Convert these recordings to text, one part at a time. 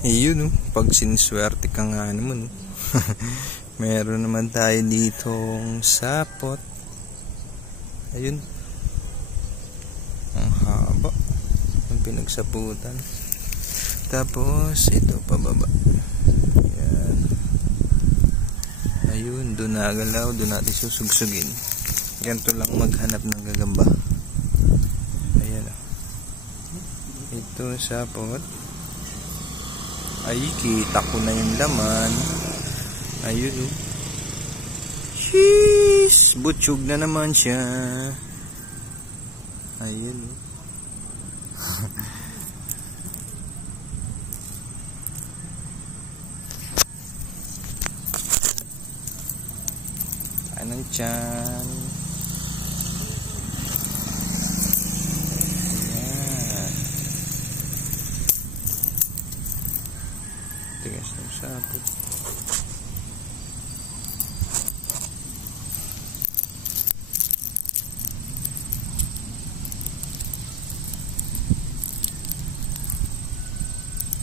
Ayun, pag siniswerte ka nga naman, meron naman tayo ditong sapot. Ayun, ang haba ang pinagsaputan. Tapos ito pababa. Ayan. Ayun, doon nagalaw, doon natin susugsugin. Ganito lang maghanap ng gagamba. Ayan. Ito sapot. Ay, kita ko na yung laman. Ayun, oh. Sheesh! Butsyog na naman siya. Ayun, oh. Anong tiyan? Tigas ng sapot.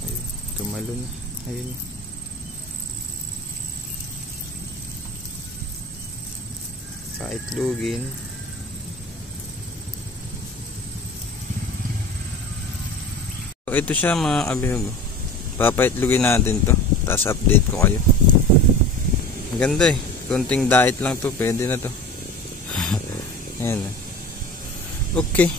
Ayun, tumalon. Ayun. Paitlugin. So, ito siya mga kabihog. Papaitlugin natin to, tapos update ko kayo. Maganda eh, kunting diet lang to, pwede na to. Ayan. Okay.